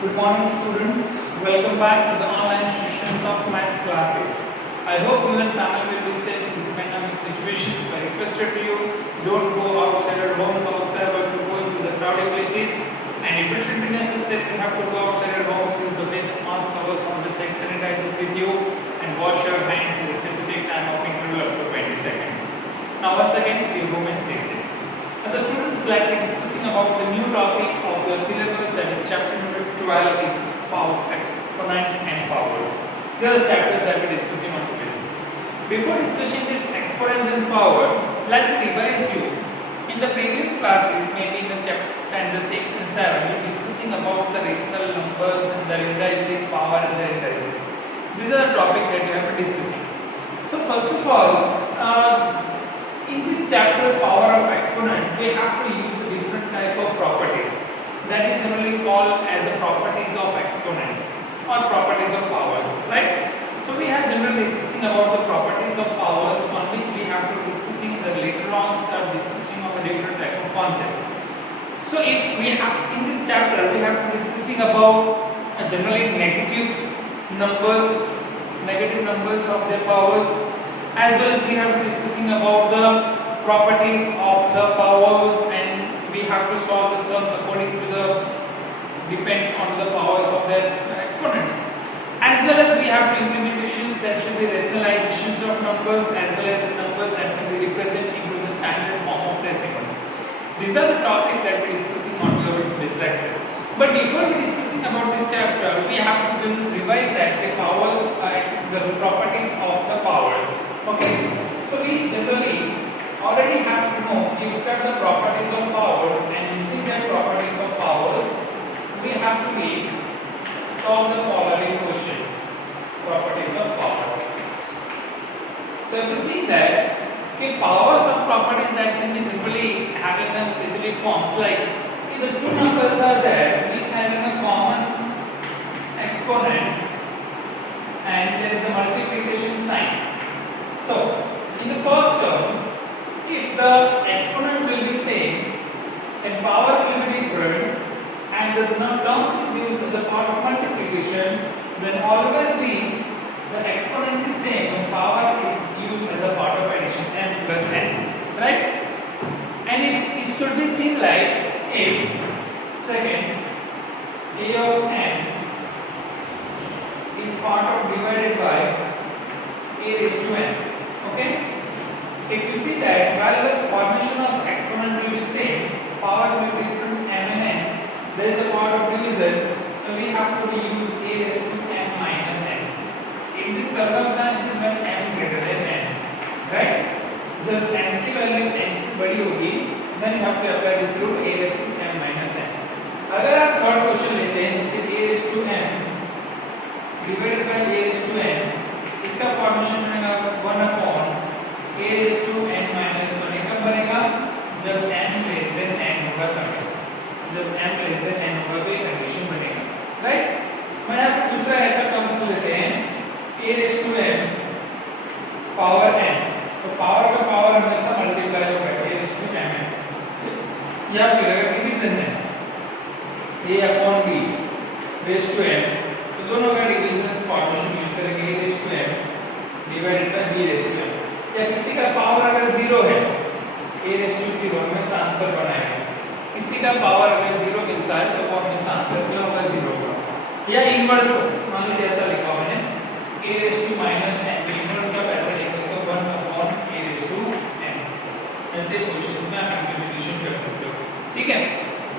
Good morning students, welcome back to the online session of maths classes. I hope you and family will be safe in this pandemic situation. So I requested to you, don't go outside your homes outside but to go into the crowded places. And if it should be necessary, you have to go outside your homes, use the face mask, covers, always take sanitizers with you and wash your hands in a specific time of interval up to 20 seconds. Now once again, stay home and stay safe. And the students like to discussing about the new topic of your syllabus, that is chapter number 12 is power, exponents and powers. These are the chapters that we are discussing on today. Before discussing this exponents and power, let me revise you. In the previous classes, maybe in the chapter standard 6 and 7, we were discussing about the rational numbers and their indices, power and their indices. These are the topics that we have been discussing. So first of all, in this chapter's power of exponent, we have to use different type of properties that is generally called as the properties of exponents or properties of powers, right? So we have generally discussing about the properties of powers on which we have to discussing the later on discussing of a different type of concepts. So if we have in this chapter we have to discussing about generally negative numbers of their powers, as well as we have been discussing about the properties of the powers, and we have to solve the sums according to the depends on the powers of their exponents, as well as we have the implementations that should be rationalizations of numbers, as well as the numbers that can be represented into the standard form of decimals. These are the topics that we are discussing on this lecture. But before we discussing about this chapter, we have to revise that the powers are the properties of the powers. Okay, so we generally already have to know, we look at the properties of powers, and using their properties of powers, we have to solve the following questions. Properties of powers. So if you see that, okay, powers of properties that can be simply having a specific forms, like if the two numbers are there which having a common exponent and there is a multiplication sign. So, in the first term, if the exponent will be same and power will be different and the terms is used as a part of multiplication, then always the exponent is same and power is used as a part of addition, m plus n, right? And if it should be seen like if second a of n is part of divided by a raised to n. Okay, if you see that while the formation of exponent will be same, power will be different, m and n, there is a part of division, so we have to use a raised to m minus n. In this circumstances when m greater than n, right? जब n की value n से बड़ी होगी, then you have to apply this rule a raised to m minus n. अगर आप third question लेते हैं जिससे a raised to m divided by a raised to n, इसका फॉर्मेशन बनेगा 1 upon a raised to n minus 1. कब बनेगा? जब n less than n होगा तब. जब n less than n होगा तो ये कंडीशन बनेगा, राइट? मैं यहाँ पे दूसरा ऐसा टर्म्स लेते हैं a raised to m power n. तो पावर का पावर हमेशा मल्टीप्लाई होगा a raised to m n. या फिर अगर डिवीजन है a upon b raised to m, तो दोनों का डिवीजन फॉर्मेशन यूज करेंगे a raised to m divided by b raised to m. या किसी का पावर अगर 0 है a raised to 0 हमेशा आंसर बनाएगा. किसी का पावर अगर 0 मिलता है तो वो हमेशा आंसर क्या होगा? 0 होगा. या इनवर्स मान लीजिए ऐसा लिखा मैंने a raised to minus n, तो इनवर्स का ऐसा लिख सकते हो 1 upon a raised to n. ऐसे क्वेश्चंस में आप इंप्लीमेंटेशन कर सकते हो, ठीक है?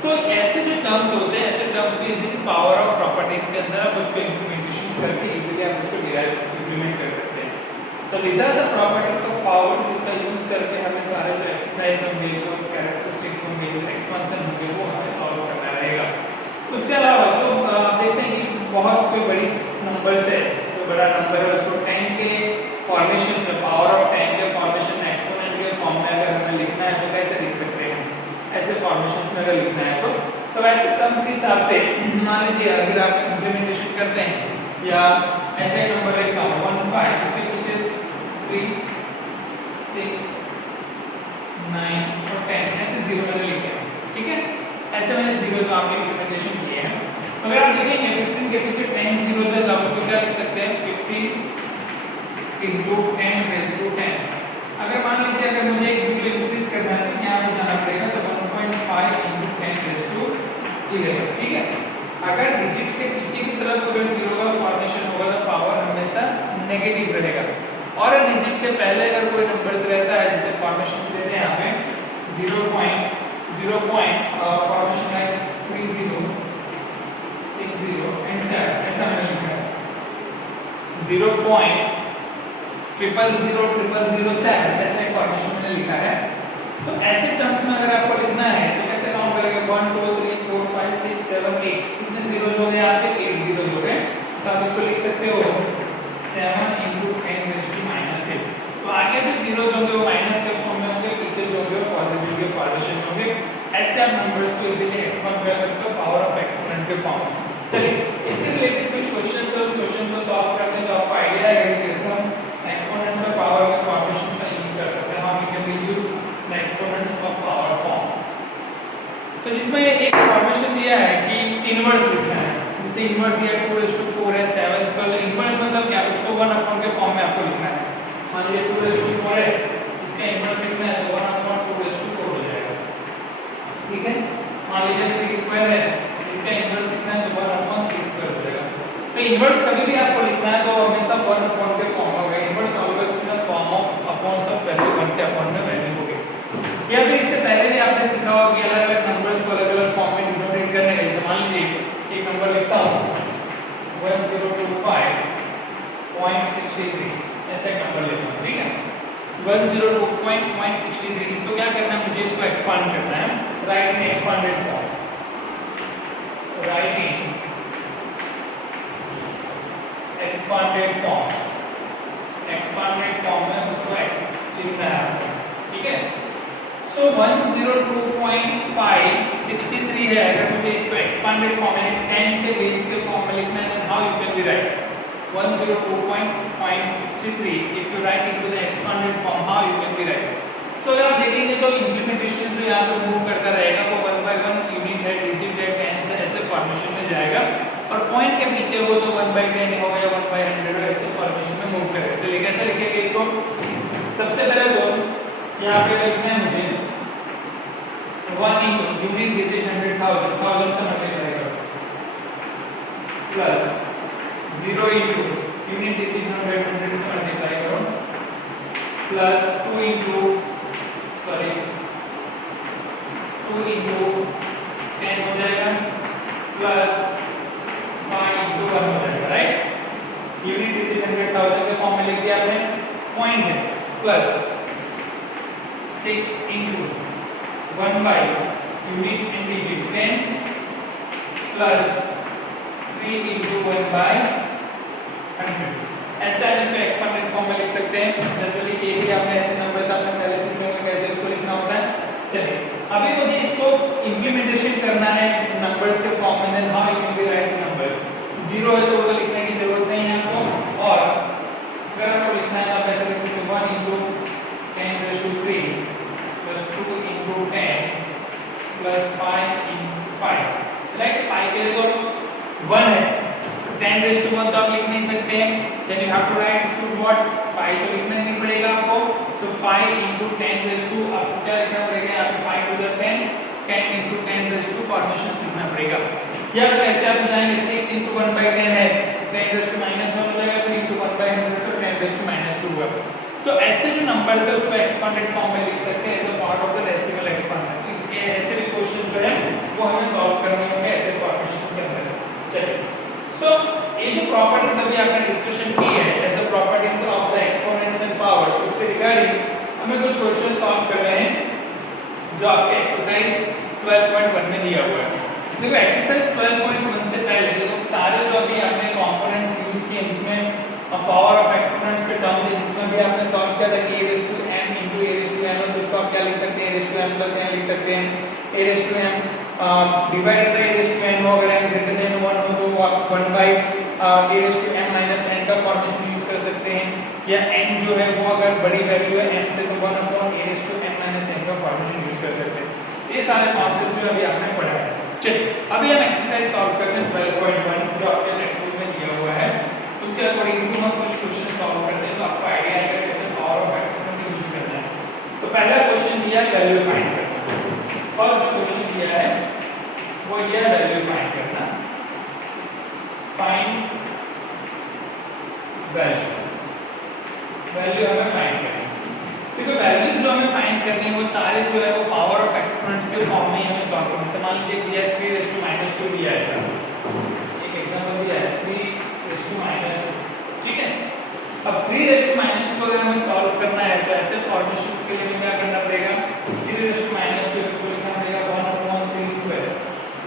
तो ऐसे जो टर्म्स होते हैं, ऐसे टर्म्स भी इजीली पावर ऑफ प्रॉपर्टीज के अंदर आप उसको इंप्लीमेंटेशन करके इजीली आप उसको डिराइव इंप्लीमेंट कर सकते हैं. तो these are the properties of power, जिसका यूज करके हमें सारे जो एक्सरसाइज होंगे, जो कैरेक्टरिस्टिक्स होंगे, जो एक्सपेंशन होंगे, वो हमें सॉल्व करना रहेगा. उसके अलावा जो आप देखते हैं कि बहुत कोई बड़ी नंबर्स है, जो बड़ा नंबर है उसको टाइम के फॉर्मेशन में, पावर ऑफ टाइम के फॉर्मेशन में एक्सपोनेंट के फॉर्म में अगर हमें लिखना है तो कैसे लिख सकते हैं? ऐसे फॉर्मेशंस में अगर लिखना है तो वैसे टर्म्स के हिसाब से मान लीजिए अगर आप इंप्लीमेंटेशन करते हैं या ऐसे नंबर लिखता हूँ 1 5, उसके पीछे 3 6 9 और 10 ऐसे जीरो मैंने लिखे हैं, ठीक है? ऐसे मैंने जीरो जो आपने इंप्लीमेंटेशन किए हैं तो अगर आप देखेंगे 15 के पीछे 10 जीरो है तो आप उसको क्या लिख सकते हैं 15 into 10 raised to 10। अगर मान लीजिए अगर मुझे एक जीरो इंक्रीज करना है तो यहाँ पे जाना पड़ेगा तो 1.5 into 10 raised to 11। ठीक है, अगर डिजिट के पीछे की तरफ अगर जीरो का फॉर्मेशन होगा तो पावर हमेशा नेगेटिव रहेगा, और डिजिट के पहले अगर कोई नंबर्स रहता है जैसे फॉर्मेशन लेते हैं यहाँ पे 0 फॉर्मेशन है 30 60 एंड 7 ऐसा मैंने लिखा है 0.0000007 ऐसा एक फॉर्मेशन मैंने लिखा है। तो ऐसे टर्म्स में अगर आपको लिखना है तो कैसे काउंट करेंगे 1 2 3 4 5 6 7 8 कितने जीरोस हो गए यहाँ पे 8 जीरोस हो गए, तो आप इसको लिख सकते हो 7 into 10 raised to -8। तो आगे जो जीरोस होंगे वो माइनस के फॉर्म में होंगे, पीछे जो होंगे वो पॉजिटिव के फॉर्मेशन में होंगे। ऐसे आप नंबर्स को इजीली एक्सपांड कर सकते हो पावर ऑफ एक्सपोनेंट के फॉर्म में। चलिए इसके रिलेटेड कुछ क्वेश्चंस है, उस क्वेश्चन को सॉल्व करते हैं तो आपको आईडिया आएगा कि कैसे हम एक्सपोनेंट्स ऑफ पावर के फॉर्मेशन का यूज कर सकते हैं। हम can use the exponents of power form. तो जिसमें एक फॉर्मेशन दिया है कि इनवर्स लिखना है, जैसे इनवर्स दिया 2:4 है 7 इसका इनवर्स मतलब क्या, उसको 1 के फॉर्म में आपको लिखना है। मान लीजिए 2:4 है, इसका इनवर्स लिखना है तो 1/2/4 हो जाएगा। ठीक है, मान लीजिए 3² है, इसका इनवर्स लिखना है तो 1/3² हो जाएगा। तो इनवर्स कभी भी आपको लिखना है तो हमेशा 1 के फॉर्म में होगा। Inverse always in the form of upon of value 1 के अपॉन में वैल्यू होगी। या फिर इससे पहले भी आपने सीखा होगा कि अलग-अलग नंबर्स को अलग-अलग फॉर्म में डिनोटेट करने का। जैसे मान लीजिए एक नंबर लिखता हूं 1025.63 ऐसा एक नंबर लेता हूं। ठीक है, 1025.63 इसको क्या करना है, मुझे इसको एक्सपांड करना है, राइट इन एक्सपांडेड फॉर्म, राइट इन एक्सपांडेड फॉर्म में उसको लिखना है। ठीक है, सो 102.563 है, अगर मुझे इसको एक्सपांडेड फॉर्म में 10 के बेस के फॉर्म में लिखना है then how you can be write 102.63 if you write into the expanded form how you can be write. So अगर आप देखेंगे तो इंप्लीमेंटेशन जो यहाँ पे मूव करता रहेगा वो 1 by 1 यूनिट है, डिजिट है, 10 से ऐसे फॉर्मेशन में जाएगा, और पॉइंट के पीछे वो तो 1/10 हो गया 1/100 ऐसे फॉर्मेशन में मूव करेगा। चलिए कैसे लिखेंगे इसको, सबसे पहले तो यहाँ पे लिखना है मुझे 1 into यूनिट डिजिट 100,000 से मल्टीप्लाई करो, प्लस 0 into यूनिट डिजिट 100 से मल्टीप्लाई करो, प्लस 2 into 10 हो जाएगा, प्लस 5 into 1 हो जाएगा। राइट, यूनिट डिजिट 100,000 के फॉर्म में लिख दिया आपने, पॉइंट है, plus 6 into 1 by unit and digit 10 plus 3 into 1 by 100। ऐसा हम इसको एक्सपांडेड फॉर्म में लिख सकते हैं। जनरली ये भी आपने ऐसे नंबर्स आपने पहले सीखे होंगे कैसे इसको लिखना होता है। चलिए अभी मुझे इसको इंप्लीमेंटेशन करना है नंबर्स के फॉर्म में, then how you can be write numbers. 0 है तो वो तो लिखने की जरूरत नहीं है आपको, और अगर आपको लिखना है तो आप ऐसे लिख सकते हो 1 into 10⁻³ plus 2 into 10 plus 5 into 5। Right, 5 के लिए तो 1 है, 10⁻1 तो आप लिख नहीं सकते हैं, then you have to write should what 5 तो लिखना नहीं पड़ेगा आपको। सो 5 into 10⁻2 आपको क्या लिखना पड़ेगा, यहाँ पे 5 to the 10 10 into 10⁻2 फॉर्मेशंस लिखना पड़ेगा। या फिर ऐसे आप जाएंगे 6 into 1/10 है 10⁻⁻1 हो जाएगा, 3 into 1/100 तो 10⁻⁻2 हुआ। तो ऐसे जो नंबर्स है उसको एक्सपांडेड फॉर्म में लिख सकते हैं as a part of the decimal expansion. इसके ऐसे भी क्वेश्चन जो है वो हमें सॉल्व करने होंगे ऐसे फॉर्मेशंस के अंदर। चलिए सो ये जो प्रॉपर्टीज अभी आपने डिस्कशन की है as a properties of the exponents and powers, उसके रिगार्डिंग हमें कुछ क्वेश्चन सॉल्व करने हैं जो आपके एक्सरसाइज 12.1 में दिया हुआ है। देखो एक्सरसाइज 12.1 से पहले देखो सारे जो अभी आपने कंपोनेंट्स यूज किए जिसमें पावर ऑफ एक्सपोनेंट्स के टर्म थे, जिसमें भी आपने सॉल्व किया था कि a raised to m into a raised to n, और उसको आप क्या लिख सकते हैं a raised to m plus n लिख सकते हैं। a raised to m divided by a raised to n हो, अगर n ग्रेटर देन 1 हो तो आप 1 by a raised to m minus n का फॉर्मेशन यूज कर सकते हैं, या n जो है वो अगर बड़ी वैल्यू है m से तो 1/a raised to m minus n का फॉर्मेशन यूज कर सकते हैं। ये सारे कॉन्सेप्ट जो अभी आपने पढ़ा है। चलिए अभी हम एक्सरसाइज सॉल्व करते हैं उसके अकॉर्डिंग टू हम कुछ क्वेश्चन सॉल्व करते हैं तो आपको आइडिया आएगा कैसे पावर ऑफ एक्सपोनेंट यूज करना है। तो पहला क्वेश्चन दिया है वैल्यू फाइंड करना। फर्स्ट क्वेश्चन दिया है वो ये वैल्यू फाइंड करना, फाइंड वैल्यू हमें फाइंड करनी है। देखो वैल्यूज जो हमें फाइंड करनी है वो सारे जो है वो पावर ऑफ एक्सपोनेंट्स के फॉर्म में ही हमें सॉल्व करना है। मान लीजिए दिया है 3 - 2 दिया है, ऐसा एक एग्जांपल दिया है 3 - 2, ठीक है। अब 3 - 2 अगर हमें सॉल्व करना है तो ऐसे फॉर्मेशंस के लिए हमें क्या करना पड़ेगा, 3 - 2 इसको लिखना पड़ेगा 1/3²,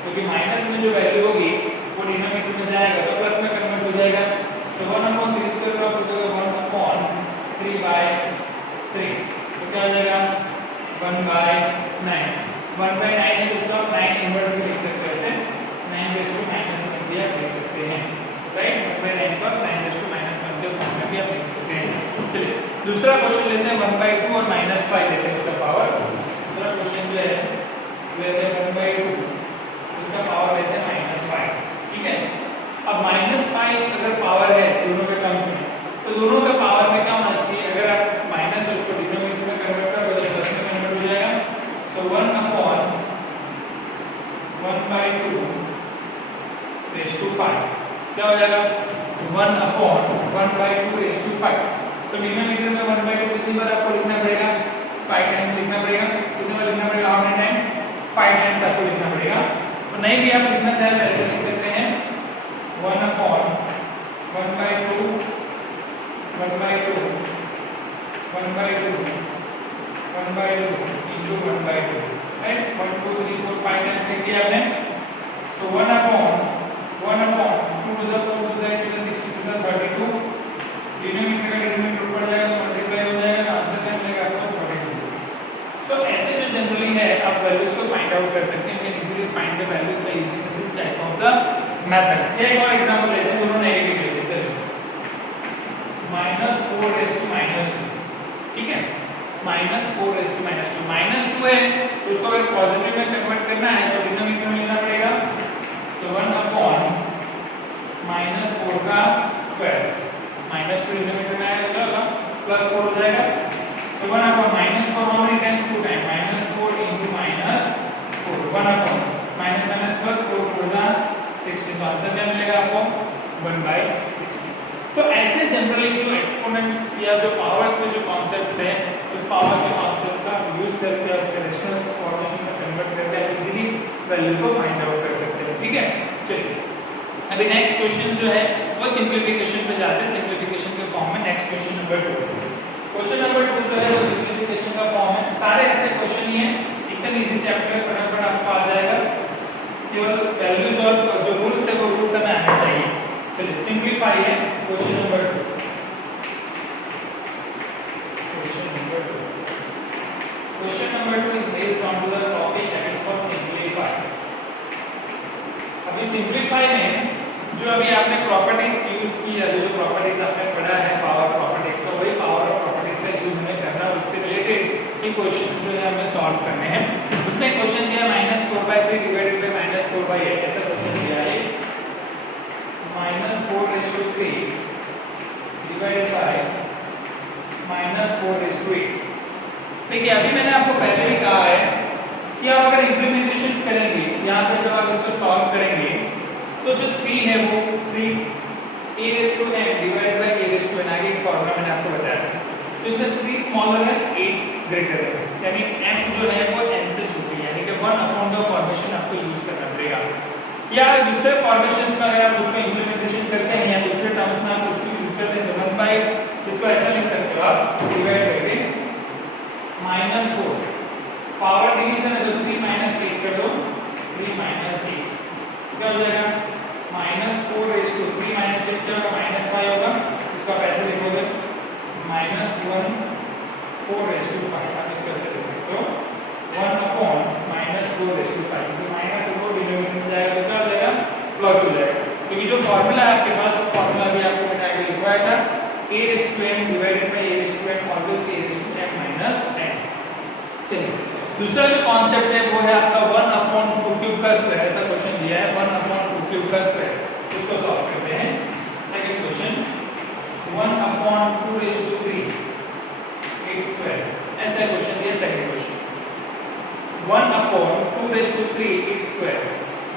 क्योंकि माइनस में जो वैल्यू होगी वो डिनोमिनेटर में जाएगा तो प्लस में कन्वर्ट हो जाएगा। तो 1/3² का हो जाएगा 1/3/3, तो क्या हो जाएगा 1/9। 1/9 है तो उसका 9 इनवर्स भी लिख सकते हैं, ऐसे 9 - 1 भी आप लिख सकते हैं, राइट। 1/9 पर 9 - 1 के फॉर्म में भी आप लिख सकते हैं। चलिए दूसरा क्वेश्चन लेते हैं 1/2 और -5 लेते हैं उसका पावर। दूसरा क्वेश्चन जो है लेते हैं 1/2, उसका पावर लेते हैं -5, ठीक है। अब -5 अगर पावर है दोनों के टर्म्स में तो दोनों का पावर में क्या होना चाहिए, अगर आप माइनस उसको डिनोमिनेटर में कन्वर्ट करोगे तो प्लस में कन्वर्ट हो जाएगा। सो 1/1/2 क्या हो जाएगा 1/1/2 तो डिनोमिनेटर में 1/2 कितनी बार आपको लिखना पड़ेगा, 5 टाइम्स लिखना पड़ेगा। कितनी बार लिखना पड़ेगा, हाउ मेनी टाइम्स, 5 टाइम्स आपको लिखना पड़ेगा। तो नहीं भी आप लिखना चाहे तो ऐसे लिख सकते हैं 1/1/2 into 1/2, right? 1 2 3 4 5 टाइम्स लिख दिया आपने। So 1/2 to the 4 to the 60 to the 32, denominator का डिनोमिनेटर ऊपर जाएगा तो मल्टीप्लाई हो जाएगा, आंसर क्या मिलेगा आपको 42। सो ऐसे जो जनरली है आप वैल्यूज को फाइंड आउट कर सकते हैं, you can easily find the values by using this type of the methods। ये एक और एग्जांपल लेते हैं, दोनों नेगेटिव लेते हैं। चलिए -4 - 2, ठीक है। -4 - 2 है तो उसको अगर पॉजिटिव में कन्वर्ट करना है तो डिनोमिनेटर में लेना पड़ेगा। सो 1/-4 का स्क्वायर, -2 डिनोमिनेटर में आएगा तो +4 हो जाएगा। सो 1/-4 how many times, 2 time, -4 into -4, 1/- +4 4 16, तो आंसर क्या मिलेगा आपको 1/60। तो ऐसे जनरली जो एक्सपोनेंट्स या जो पावर्स के जो कॉन्सेप्ट्स हैं उस पावर के कॉन्सेप्ट्स का यूज करके और उसके रेशनल फॉर्मेशन में कन्वर्ट करके आप इजीली वैल्यू को फाइंड आउट कर सकते हैं, ठीक है। चलिए अभी नेक्स्ट क्वेश्चन जो है वो सिंप्लीफिकेशन पे जाते हैं, सिंप्लीफिकेशन के फॉर्म में। Next question number 2, question number 2 जो है वो सिंप्लीफिकेशन का फॉर्म है। सारे ऐसे क्वेश्चन ही हैं, एकदम इजी चैप्टर फटाफट आपको आ जाएगा, केवल वैल्यूज और जो रूल्स है वो रूल्स हमें आने चाहिए। चलिए सिंप्लीफाई है question number 2। Question number 2 is based on to the topic that is called simplify. अभी सिंप्लीफाई में जो अभी आपने प्रॉपर्टीज यूज की है, जो प्रॉपर्टीज आपने पढ़ा है पावर प्रॉपर्टीज, तो वही पावर और प्रॉपर्टीज का यूज हमें करना है। उससे रिलेटेड ये क्वेश्चन जो है हमें सॉल्व करने हैं। उसमें क्वेश्चन दिया -4/3 डिवाइडेड बाय -4/8, ऐसा क्वेश्चन दिया है। -4/3 डिवाइडेड बाय -4/8। देखिए अभी मैंने आपको पहले ही कहा है कि आप अगर इंप्लीमेंटेशन करेंगे यहाँ पे जब आप इसको सॉल्व करेंगे तो जो 3 है वो 3 a/n डिवाइडेड बाय a/n, आगे एक फॉर्मूला मैंने आपको बताया था। तो इसमें 3 स्मॉलर है 8 ग्रेटर है, यानी m जो है वो n से छोटी है, यानी कि 1/2 फॉर्मेशन आपको यूज करना पड़ेगा। या दूसरे फॉर्मेशंस में अगर आप उसको इंप्लीमेंटेशन करते हैं या दूसरे टर्म्स में आप उसको यूज करते हैं तो 1/, इसको ऐसा लिख सकते हो आप, डिवाइड करके -4, पावर डिवीजन है तो 3 - 8 कर दो, 3 - 8 क्या हो जाएगा -4/3 3 - 8 क्या होगा -5 होगा, इसको आप ऐसे लिखोगे -1 4/5, आप इसको ऐसे लिख सकते हो 1/-4/5, क्योंकि माइनस को डिनोमिनेटर में जाएगा तो क्या हो जाएगा प्लस हो जाएगा, क्योंकि जो फार्मूला है आपके पास वो फार्मूला भी आपको मैंने आगे लिखवाया था a/n divided by a/n always a/n-n। चलिए दूसरा जो कॉन्सेप्ट है वो है आपका 1/2³ का स्क्वायर, ऐसा क्वेश्चन दिया है 1/2³ का स्क्वायर, इसको सॉल्व करते हैं। Second question 1 upon 2 raise to 3 its square। ऐसा क्वेश्चन दिया second question 1 upon 2 raise to 3 its square।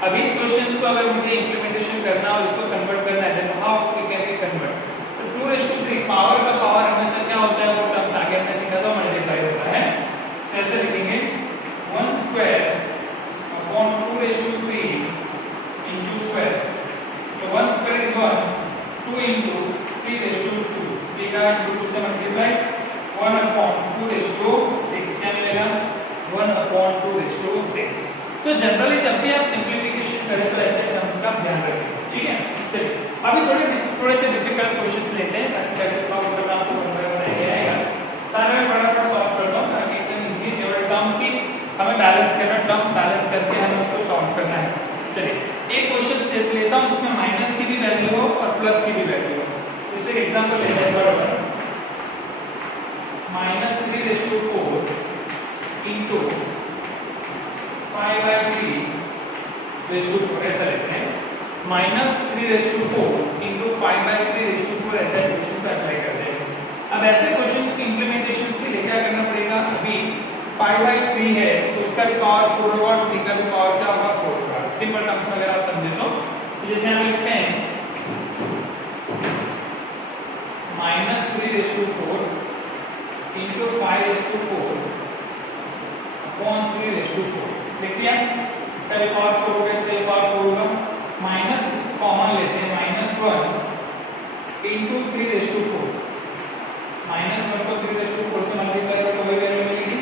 अब इस क्वेश्चन को अगर मुझे इंप्लीमेंटेशन करना और उसको कन्वर्ट करना है then how we can be convert. तो 2 रेज टू 3 पावर का पावर हमेशा क्या होता है, वो टर्म्स आगे हमने सीखा था, मल्टीप्लाई होता है। तो ऐसे लिखेंगे 1 square upon 2 raise to 3 into square। So 1 square is 1, 2 into 3 raised to 2, ठीक है, 2 से मल्टीप्लाई 1 upon 2 raised to 6 क्या मिलेगा 1 upon 2 raised to 6। तो जनरली जब भी आप सिंपलीफिकेशन करें तो ऐसे टर्म्स का ध्यान रखें, ठीक है। चलिए अभी थोड़े से डिफिकल्ट क्वेश्चंस लेते हैं ताकि कैसे सॉल्व करना आपको वन बाय वन आइडिया आएगा। सारे में फटाफट सॉल्व करता हूं ताकि एकदम इजी केवल टर्म्स ही हमें बैलेंस करना, टर्म्स बैलेंस करके हमें उसको सॉल्व करना है। चलिए एक क्वेश्चन लेता हूं जिसमें माइनस की भी वैल्यू हो और प्लस की भी वैल्यू हो। जैसे एग्जांपल लेते हैं बराबर -3 raise to 4 into 5/3 raise to 4 ऐसा लेते हैं। -3 raise to 4 into 5/3 raise to 4 ऐसा क्वेश्चन को अप्लाई करते हैं। अब ऐसे क्वेश्चंस की इंप्लीमेंटेशंस के लिए क्या करना पड़ेगा, अभी 5/3 है तो उसका भी पावर 4 होगा और 3 का भी पावर क्या होगा 4 होगा। सिंपल टर्म्स में अगर आप समझे तो जैसे हम लिखते हैं -3 raise to 4 into 5 raise to 4 upon 3 raise to 4 लिख दिया। इसका भी पावर 4 होगा, इसका भी पावर 4 होगा। माइनस इसको कॉमन लेते हैं -1 into 3 रेज़ टू 4 -1 को 3 रेज़ टू 4 से मल्टीप्लाई करो तो वही वैल्यू मिलेगी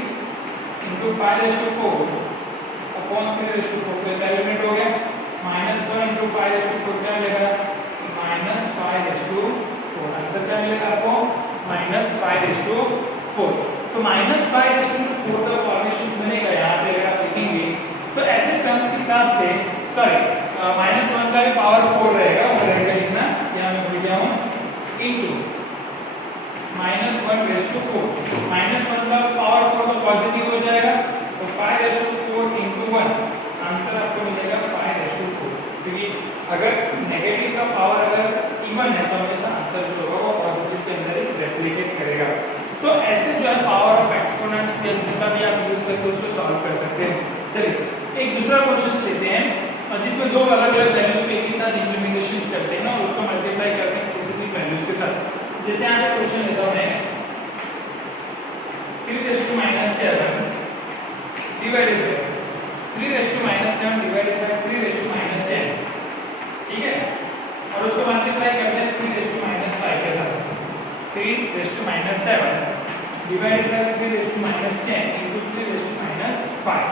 into 5 raise to 4 upon 3 raise to 4 का एलिमेंट हो गया। -1 into 5 रेज़ टू 4 क्या मिलेगा -5 रेज़ टू 4। आंसर क्या मिलेगा आपको -5 रेज़ टू 4। तो -5 रेज़ टू 4 का सॉल्यूशन बनेगा। यहाँ पे अगर आप देखेंगे तो ऐसे टर्म्स के हिसाब से सॉरी -1 का भी पावर 4 रहेगा, वो रहेगा लिखना यहाँ मैं भूल गया हूँ into -1 रेज़ टू 4। -1 का पावर 4 तो पॉजिटिव हो जाएगा तो 5 रेज़ टू 4 into 1 आंसर आपको मिलेगा 5 रेज़ टू 4। क्योंकि अगर नेगेटिव का पावर अगर इवन है तो हमेशा आंसर जो होगा वो पॉजिटिव के अंदर ही रेप्लिकेट करेगा। तो ऐसे जो है पावर ऑफ एक्सपोनेंट्स या जिसका भी आप यूज करके उसको सॉल्व कर सकते हैं। चलिए एक दूसरा क्वेश्चन लेते हैं जिसमें दो अलग अलग वैल्यूज को एक ही साथ इंप्लीमेंटेशन करते हैं ना और उसको मल्टीप्लाई करते हैं स्पेसिफिक वैल्यूज के साथ। जैसे यहाँ पे क्वेश्चन लेता हूँ next 3 raise to -7 divided by 3 raise to -7 divided by 3 raise to -10, ठीक है। और उसको मल्टीप्लाई करते हैं 3 रेज़ टू -5 के साथ। 3 raise to -7 divided by 3 raise to -10 into 3 raise to -5।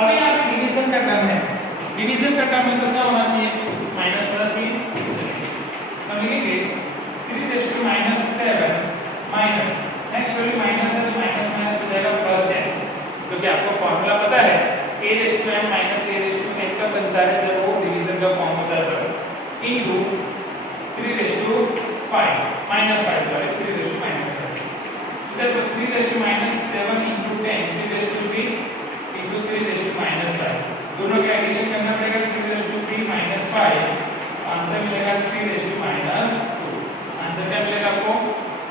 अब यहाँ पे डिवीजन का टर्म है, डिवीजन का टर्म है तो क्या होना चाहिए माइनस होना चाहिए। हम लिखेंगे 3 raise to -7 minus next value minus है तो माइनस माइनस हो जाएगा +10। तो क्या आपको फार्मूला पता है a raise to n minus a raise to n का बनता है जब वो डिवीजन का फॉर्म होता है तब into 3 raise to 5 -5 sorry 3 raise to -5। So therefore 3 raise to -7 into 10 3 raise to 3 into 3 raise to -5 दोनों का एडिशन करना पड़ेगा। 3 रेज़ टू 3 -5 आंसर मिलेगा 3 रेज़ टू -2। आंसर क्या मिलेगा आपको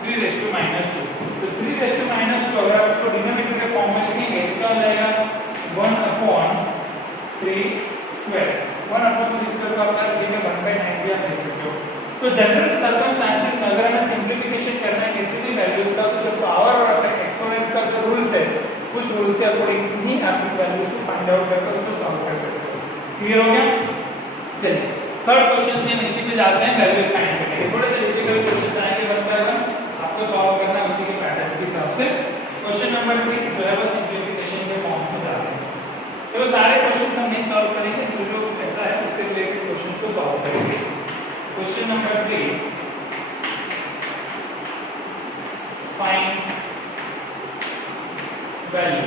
3 रेज़ टू -2। तो 3 रेज़ टू -2 अगर आप उसको डिनोमिनेटर के फॉर्म में लिखेंगे तो क्या हो जाएगा 1 upon 3 स्क्वायर। 1 upon 3 स्क्वायर को आप लिखेंगे 1/9 भी आप लिख सकते हो। तो जनरल सर्कमस्टेंसेस में अगर हमें सिंपलीफिकेशन करना है किसी भी वैल्यूज का तो जो पावर और एक्सपोनेंट्स का जो रूल्स है उस रूल्स के अकॉर्डिंग ही आप इस वैल्यूज को फाइंड आउट करके उसको सॉल्व कर सकते हो। क्लियर हो गया। चलिए थर्ड क्वेश्चन में हम इसी पे जाते हैं, वैल्यूज फाइंड करने के। थोड़े से डिफिकल्ट क्वेश्चंस आएंगे वन बाय वन, आपको सॉल्व करना है उसी के पैटर्न्स के हिसाब से। क्वेश्चन नंबर 3 जो है वो सिंपलीफिकेशन के फॉर्म्स में जाते हैं। तो सारे क्वेश्चंस हम नहीं सॉल्व करेंगे, जो जो ऐसा है उसके रिलेटेड क्वेश्चंस को सॉल्व करेंगे। Question number 3 find value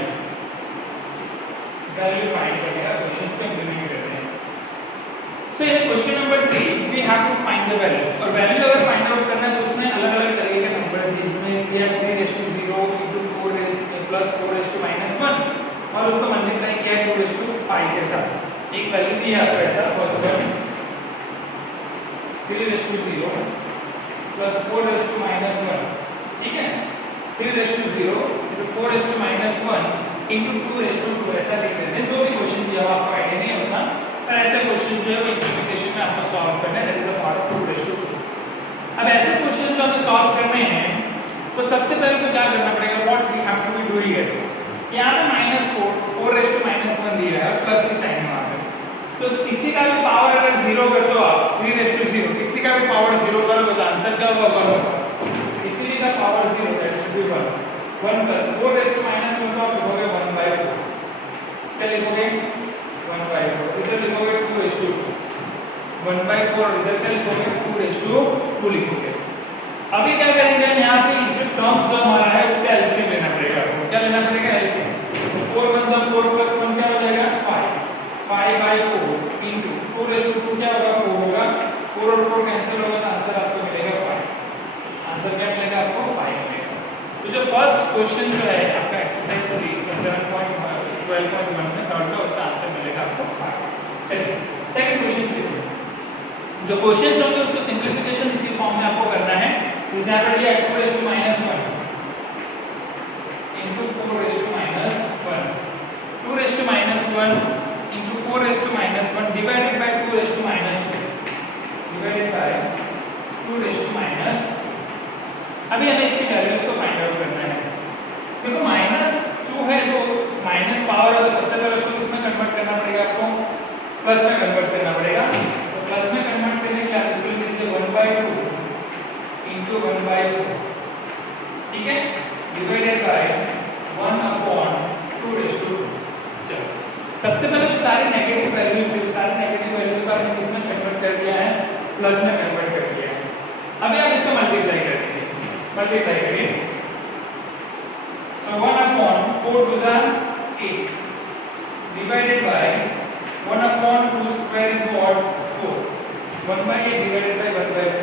find करने का क्वेश्चन को इंप्लीमेंट करते हैं। So in question number 3 we have to find the value और वैल्यू अगर फाइंड आउट करना है तो उसमें अलग अलग तरीके के नंबर दिए, इसमें दिया 3 रेज़ टू 0 into 4 रेज़ प्लस 4 रेज़ टू -1 और उसको मल्टीप्लाई किया 2 रेज़ टू 5 के साथ। एक वैल्यू दी है आपको ऐसा first one 3 raise to 0 plus 4 raise to minus 1, ठीक है, 3 raise to 0 into 4 raise to minus 1 into 2 raise to 2 ऐसा लिख देते हैं। जो भी क्वेश्चन दिया हुआ आपको आइडिया नहीं होता, पर ऐसे क्वेश्चन जो है वो इंप्लीमेंटेशन में आपको सॉल्व करना है, that is a part of 2 raise to 2। अब ऐसे क्वेश्चन जो हमें सॉल्व करने हैं तो सबसे पहले तो क्या करना पड़ेगा, what we have to be doing है, यहाँ पे -4 रेस टू माइनस 1 दिया है, प्लस की साइन वहाँ पे, तो किसी का भी पावर अगर 0 कर दो आप 3 रेस टू 0, किसी का भी पावर 0 करोगे तो आंसर क्या होगा, 1 होगा। इसी का power 0, that should be 1 plus 4 raise to minus 1 तो आप लिखोगे 1/4, क्या लिखोगे 1/4, इधर लिखोगे 2 रेस टू 2, 1/4, इधर क्या लिखोगे 2 रेस टू 2 लिखोगे। अभी क्या करेंगे, यहाँ पे इस जो टर्म्स जो हमारा है उसका एलसीएम लेना पड़ेगा आपको, क्या लेना पड़ेगा एलसीएम, तो 4 1 जा 4 प्लस 1 क्या हो जाएगा 5/4 इंटू 2 रेस टू 2 क्या होगा 4 होगा, 4 और 4 कैंसिल होगा तो आंसर आपको मिलेगा 5, आंसर क्या मिलेगा आपको 5 मिलेगा। तो जो फर्स्ट क्वेश्चन जो है आपका एक्सरसाइज 7.12.1 में थर्ड का उसका आंसर मिलेगा आपको 5। चलिए सेकंड क्वेश्चन देखिए, जो क्वेश्चंस होंगे उसको सिंपलीफिकेशन इसी फॉर्म में आपको करना है। इज हैपेंड ये 2 raise to minus 1 into 4 raise to minus 1, 2 raise to minus 1 into 4 raise to minus 1 by बाय 2 रेस टू माइनस 2 डिवाइडेड बाय 2 रेस टू माइनस, अभी हमें इसकी वैल्यूज को फाइंड आउट करना है। देखो -2 है तो माइनस पावर है तो सबसे पहले उसको किसमें कन्वर्ट करना पड़ेगा, आपको प्लस में कन्वर्ट करना पड़ेगा। तो प्लस में कन्वर्ट करने के लिए आप इसको लिख दीजिए 1/2 into 1/4, ठीक है, डिवाइडेड बाय 1/2 रेस टू 2। चलो सबसे पहले तो सारी नेगेटिव वैल्यूज को हमने किसमें कन्वर्ट कर दिया है, प्लस में कन्वर्ट कर दिया है। अभी आप इसको मल्टीप्लाई कर दीजिए, मल्टीप्लाई करिए, so 1/4 2 जा 8 divided by 1/2 square is what 4, 1/8 divided by 1/4।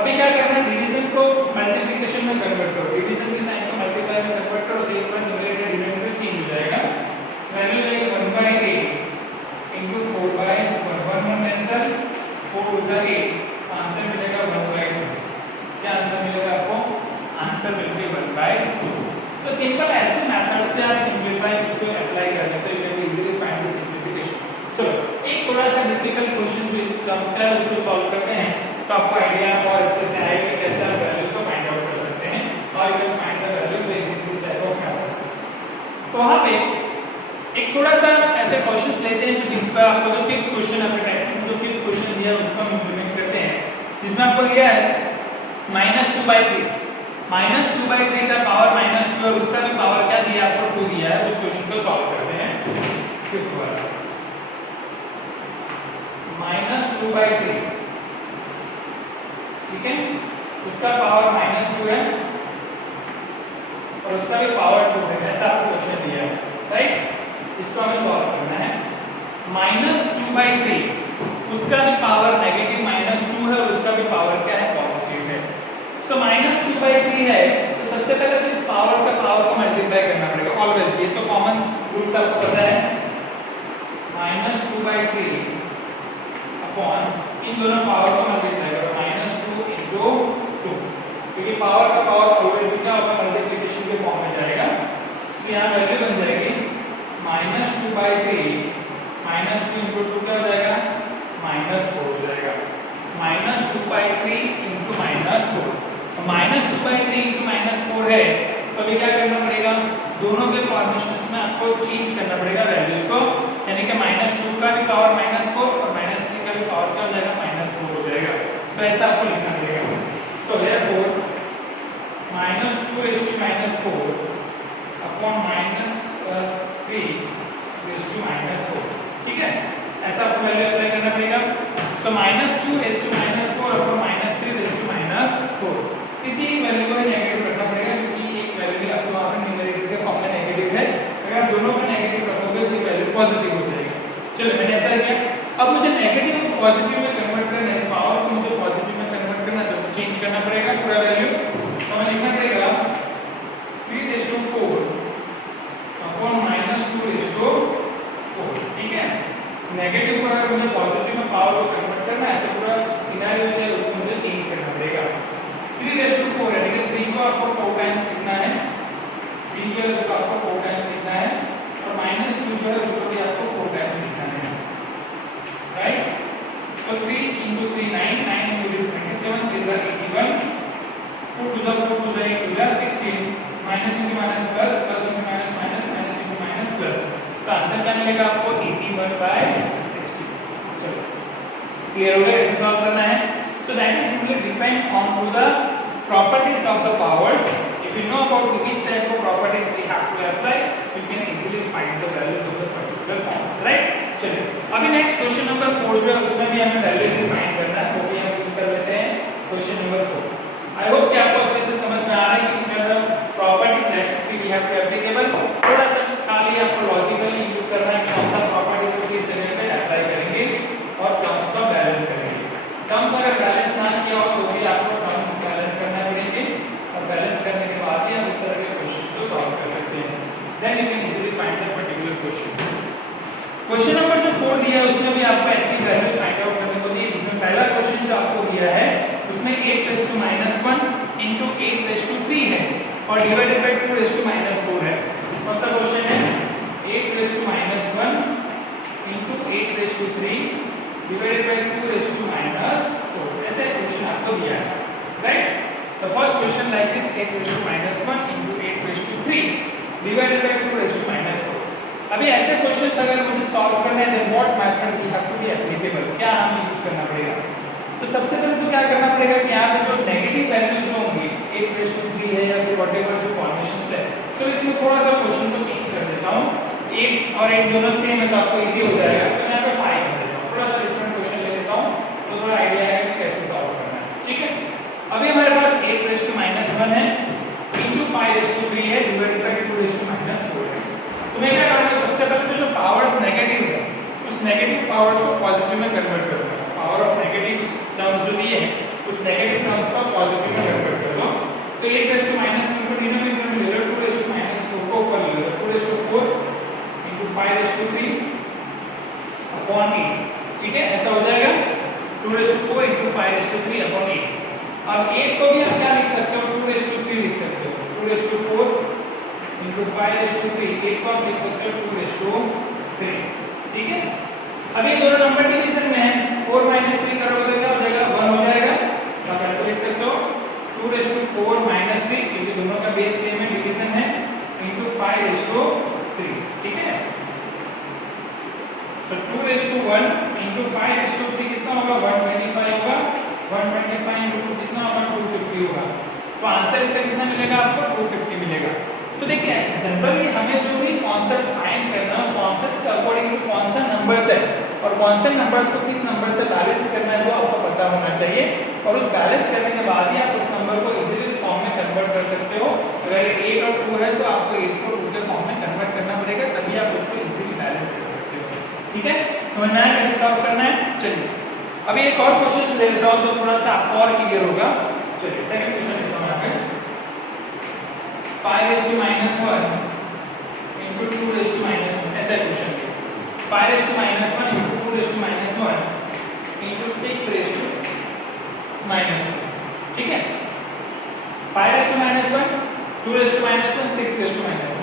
अभी क्या करना है, डिवीजन को मल्टीप्लिकेशन में कन्वर्ट करो, डिवीजन की साइन को मल्टीप्लाई में कन्वर्ट करो तो एक बार न्यूमरेटर डिनोमिनेटर चेंज हो जाएगा। वैल्यू आएगा 1/8 into 4/1 1 कैंसिल 4 2 8, आंसर मिलेगा 1/2। क्या आंसर मिलेगा आपको, आंसर विल बी 1/2। तो सिंपल ऐसे मेथड से आप सिंपलीफाई उसको अप्लाई कर सकते हो, you can easily find the simplification. चलो एक थोड़ा सा डिफिकल्ट क्वेश्चन जो इस टर्म्स का है उसको सॉल्व करते हैं तो आपको आइडिया और अच्छे से आएगा कि कैसे आप वैल्यूज को फाइंड आउट कर सकते हैं और you can find the values with this type of methods. तो वहां पे एक थोड़ा सा ऐसे क्वेश्चंस लेते हैं जो जिनका आपको जो फिफ्थ क्वेश्चन आपके टेक्स्ट में जो फिफ्थ क्वेश्चन दिया है उसको हम इंप्लीमेंट करते हैं, जिसमें आपको दिया है -2/3, -2/3 का पावर -2 और उसका भी पावर क्या दिया है आपको 2 दिया है। उस क्वेश्चन को सॉल्व करते हैं। फिफ्थ वाला -2/3, ठीक है, उसका पावर -2 है और उसका भी पावर 2 है, ऐसा आपको क्वेश्चन दिया है, राइट। इसको हमें सॉल्व करना है। -2/3 उसका भी पावर नेगेटिव -2 है और उसका भी पावर क्या है पॉजिटिव है। सो -2/3 है तो सबसे पहले तो इस पावर का पावर को मल्टीप्लाई करना पड़ेगा ऑलवेज, ये तो कॉमन रूल आपको पता है। -2/3 अपॉन इन दोनों पावर को मल्टीप्लाई करो, -2 into 2, क्योंकि पावर का पावर ऑलवेज क्या होगा मल्टीप्लिकेशन के फॉर्म में जाएगा। तो यहाँ वैल्यू बन जाएगी -2/3 -2 into 2 क्या हो जाएगा -4 हो जाएगा, -2/3 into -4। तो -2/3 into -4 है तो अभी क्या करना पड़ेगा, दोनों के फॉर्मेशंस में आपको चेंज करना पड़ेगा वैल्यूज को, यानी कि -2 का भी पावर -4 और -3 का भी पावर क्या हो जाएगा -4 हो जाएगा। तो ऐसा आपको लिखना पड़ेगा। So therefore -2 raised to -4 upon -3 raised to -4, ठीक है, ऐसा आपको वैल्यू अप्लाई करना पड़ेगा। सो -2 raised to -4 upon -3 raised to -4, इसी वैल्यू को नेगेटिव रखना पड़ेगा क्योंकि एक वैल्यू आपको वहां पे न्यूमरेटर के फॉर्म में नेगेटिव है, अगर आप दोनों को नेगेटिव रखोगे तो वैल्यू पॉजिटिव हो जाएगी। चलो मैंने ऐसा किया, अब मुझे नेगेटिव को पॉजिटिव में कन्वर्ट करना है, इस पावर को मुझे पॉजिटिव में कन्वर्ट करना है तो चेंज करना पड़ेगा पूरा वैल्यू। तो हमें लिखना पड़ेगा 3 raised to 4 upon -2 raised to 4, ठीक है। नेगेटिव को अगर मुझे पॉजिटिव में पावर को कन्वर्ट करना है तो पूरा सिनेरियो जो है उसको मुझे चेंज करना पड़ेगा। को आपको 4 टाइम्स लिखना है, b जो है उसको आपको 4 टाइम्स लिखना है, और -2 जो है उसको भी आपको 4 टाइम्स लिखना है, right. So 3 into 3 9, 9 into 27, 3 are 81, 2 to the 4 to the 8 to the 16, minus into minus plus, plus into minus minus, minus into minus plus, तो आंसर क्या मिलेगा आपको 81/60। चलो क्लियर हो गया, कैसे सॉल्व करना है। So that is simply depend on to the properties of the powers. If you know about which type of properties we have to apply, you can easily find the values of the particular forms, right? चलिए अभी next question number 4 जो है उसमें भी हमें values find करना है, वो भी हम यूज कर लेते हैं क्वेश्चन नंबर 4। आई होप कि आपको अच्छे से समझ में आ रहा है कि general properties that should be we have to applicable. थोड़ा सा खाली आपको लॉजिकली यूज करना है कि कौन सा प्रॉपर्टीज को किस जगह पे अप्लाई करेंगे और टर्म्स का बैलेंस करेंगे। टर्म्स अगर बैलेंस ना किया हो तो भी आपको टर्म्स बैलेंस करना पड़ेंगे, और बैलेंस करने के बाद ही आप उस तरह के क्वेश्चंस को सॉल्व कर सकते हैं। Then you can easily find the particular question. Question number जो 4 दिया है उसमें भी आपको ऐसी वैल्यूज फाइंड आउट करने को दी है, जिसमें पहला क्वेश्चन जो आपको दिया है उसमें 8 raised to -1 into 8 raised to 3 है, और डिवाइडेड बाय 2 raised to -4 है। कौन सा क्वेश्चन है? 8 raised to -1 into 8 raised to 3 divided बाय 2 raised to -4, ऐसे क्वेश्चन आपको दिया है, right. The first question like this 8 raised to -1 into 8 raised to 3 divided बाय 2 raised to -4। अभी ऐसे क्वेश्चंस अगर मुझे सॉल्व करना है then what method we have to be applicable, क्या हमें यूज करना पड़ेगा। तो सबसे पहले तो क्या करना पड़ेगा कि यहाँ पे जो नेगेटिव वैल्यूज होंगी 8 raised to 3 है या फिर व्हाटएवर जो फॉर्मेशंस है, तो इसमें थोड़ा सा क्वेश्चन को चेंज कर देता हूँ। 8 और 8 दोनों सेम है तो आपको इजी हो जाएगा, तो मैं यहाँ पे 5 कर देता हूँ, थोड़ा सा डिफरेंट क्वेश्चन ले लेता हूँ तो थोड़ा आइडिया आएगा कि कैसे सॉल्व करना है, ठीक है। अभी हमारे पास 8 raised to -1 है into 5 raised to 3 है डिवाइडेड बाय 2 raised to -4 है। तो मैं क्या करूंगा, सबसे पहले तो जो पावर्स नेगेटिव है उस नेगेटिव पावर्स को पॉजिटिव में कन्वर्ट करूंगा। पावर ऑफ नेगेटिव टर्म्स जो दिए हैं उस नेगेटिव टर्म्स को पॉजिटिव में कन्वर्ट कर दो। तो 8 raised to -1 को डिनोमिनेटर में ले लो, 2 raised to -4 को ऊपर ले लो, 2 raised to 4 into 5 raised to 3 upon 8, ठीक है, ऐसा हो जाएगा 2 raised to 4 into 5 raised to 3 upon 8। अब 8 को भी आप क्या लिख सकते हो, 2 raised to 3 लिख सकते हो, 2 raised to 4 into 5 raised to 3, 8 को आप लिख सकते हो 2 raised to 3, ठीक है। अब ये दोनों नंबर डिवीजन में है, 4 - 3 करोगे तो क्या हो जाएगा, 1 हो जाएगा। तो आप ऐसे लिख सकते हो 2 raised to 4 - 3, क्योंकि दोनों का बेस सेम है, डिवीजन है, into 5 raised to 3, ठीक है। So 2 raised to 1 into 5 raised to 3 कितना होगा, 125 होगा, 125 into 2 कितना होगा, 250 होगा। तो आंसर इसका कितना मिलेगा आपको, 250 मिलेगा। तो देखिए जनरली हमें जो भी कॉन्सेप्ट्स फाइंड करना है, कॉन्सेप्ट्स के अकॉर्डिंग टू कौन सा नंबर्स है और कौन से नंबर्स को किस नंबर से बैलेंस करना है वो आपको पता होना चाहिए, और उस बैलेंस करने के बाद ही आप उस नंबर को इजीली उस फॉर्म में कन्वर्ट कर सकते हो। अगर 8 और 2 है तो आपको 8 को 2 के फॉर्म में कन्वर्ट करना पड़ेगा, तभी आप उसको इजीली बैलेंस कर सकते हो, ठीक है। समझना है कैसे सॉल्व करना है। चलिए अभी एक और क्वेश्चन ले लेता हूँ तो थोड़ा सा आपको और क्लियर होगा। चलिए सेकंड क्वेश्चन लेता हूँ यहाँ पे, 5 raised to -1 into 2 raised to -1, ऐसा क्वेश्चन है। 5 raised to -1 into 2 raised to -1 into 6 raised to -1, ठीक है। 5 raised to -1, 2 raised to -1, 6 raised to -1।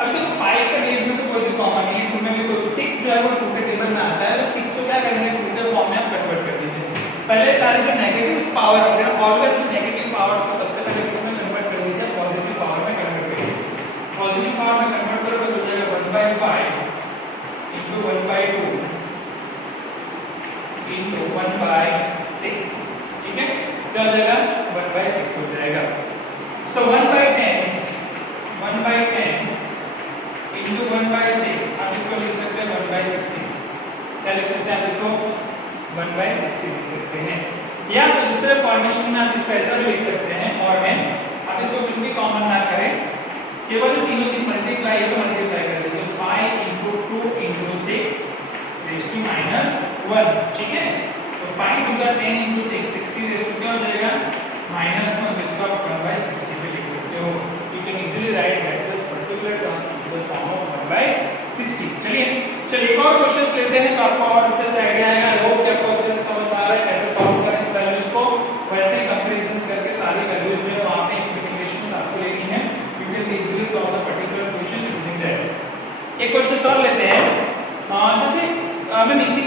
अभी देखो 5 के बेस में तो कोई भी कॉमन नहीं है, 2 में भी कोई 6 जो है वो 2 के टेबल में आता है, तो 6 को क्या करेंगे 2 के फॉर्म में आप कन्वर्ट कर दीजिए। पहले सारे जो नेगेटिव पावर होंगे ऑलवेज नेगेटिव पावर्स को सबसे पहले किसमें कन्वर्ट कर दीजिए, पॉजिटिव पावर में कन्वर्ट करिए। पॉजिटिव पावर में कन्वर्ट करोगे तो हो जाएगा 1/5 into 1/2 into 1/6, ठीक है, क्या हो जाएगा 1/6 हो जाएगा। सो 1/10 into 1/6 आप इसको लिख सकते हैं 1/60, क्या लिख सकते हैं आप इसको 1/60 लिख सकते हैं, या तो दूसरे फॉर्मेशन में आप इसको ऐसा भी लिख सकते हैं, और में आप इसको कुछ भी कॉमन ना करें, केवल तीनों की मल्टीप्लाई कर लीजिए, 5 into 2 into 6 raised to -1, ठीक है। तो 5 to the 10 into 6 60 raised to क्या हो जाएगा -1, इसको आप 1/60 पे लिख सकते हो। You can easily write that the particular terms in the form of 1/60। चलिए एक और क्वेश्चन लेते हैं तो आपको और अच्छे से आइडिया आएगा। आई होप कि आपको अच्छे से समझ आ रहा है कैसे सॉल्व करें इस वैल्यूज को। वैसे ही कंपैरिजन करके सारी वैल्यूज जो है वहां पे इंप्लीमेंटेशन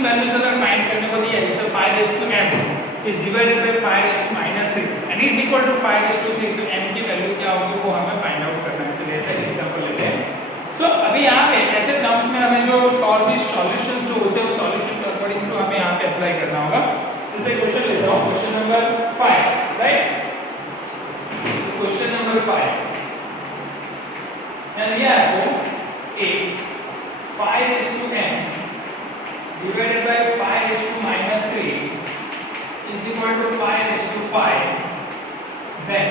वैल्यूज अगर फाइंड करने को दिया जैसे 5m is divided by 5 - 3 and is equal to 5:3 तो m की वैल्यू क्या होगी वो हमें फाइंड आउट करना है। चलिए ऐसा एग्जांपल लेते हैं। सो अभी यहाँ पे ऐसे टर्म्स में हमें जो सॉल्यूशंस जो होते हैं वो सॉल्यूशन के अकॉर्डिंग टू हमें यहाँ पे अप्लाई करना होगा। जैसे क्वेश्चन लेता हूँ, question number 5, right? Question number 5 and here if 5:m divided by 5:-3 is equal to 5:5, then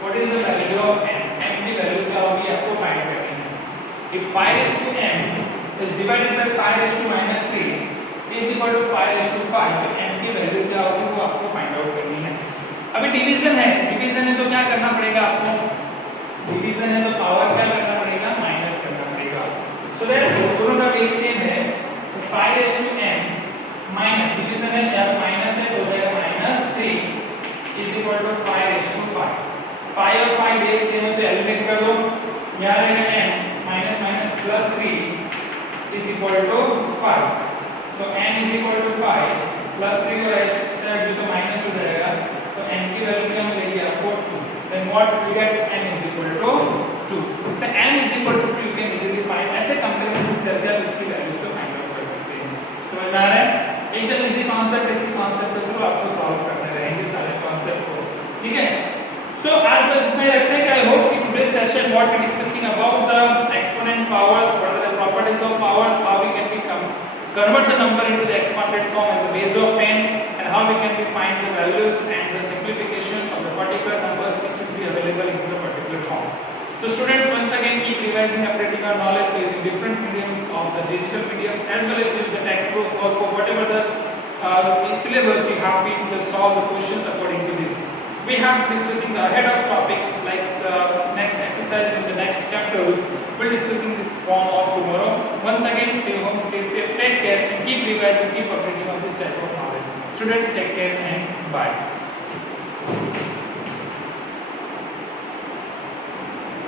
what is the value of m? m की वैल्यू क्या होगी आपको फाइंड करनी है। if 5:m is divided by 5:-3 is equal to 5:5 तो m की value क्या होगी वो आपको फाइंड आउट करनी है। अभी डिवीजन है तो क्या करना पड़ेगा आपको? डिवीजन है तो पावर क्या करना पड़ेगा? माइनस करना पड़ेगा। सो दैट दोनों का बेस सेम है तो 5:m माइनस डिवीजन है या माइनस है तो हो जाएगा -3 इज इक्वल टू 5:5। 5 और 5 बेस सेम है तो एलिमिनेट कर दो, यहाँ रहेगा m minus plus 3 is equal to 5। So m is equal to 5 plus 3 को ऐसे हट तो माइनस हो जाएगा तो m की वैल्यू क्या मिलेगी आपको 2। then what we get m is equal to 2। तो m is equal to 2 you can easily find, ऐसे कंपैरिजन करके आप इसकी वैल्यूज को फाइंड आउट कर सकते हैं। समझ में आ रहा है? एकदम इजी कॉन्सेप्ट, इसी कॉन्सेप्ट के थ्रू आपको सॉल्व करने रहेंगे सारे कॉन्सेप्ट को, ठीक है? सो आज बस इतना ही रखते हैं कि आई होप कि today session what we discussing about the exponent powers, what are the properties of powers, how we can be convert the number into the exponent form as a base of 10 and how we can find the values and the simplifications of the particular numbers which should be available in the particular form. So students, once again keep revising, updating our knowledge using different mediums of the digital mediums as well as use the textbook or whatever the syllabus you have been, just solve the questions according to this. We have been discussing the ahead of topics like next exercise in the next chapters. We'll discussing this form of tomorrow. Once again, stay home, stay safe, take care and keep revising, keep updating on this type of knowledge. Students, take care and bye.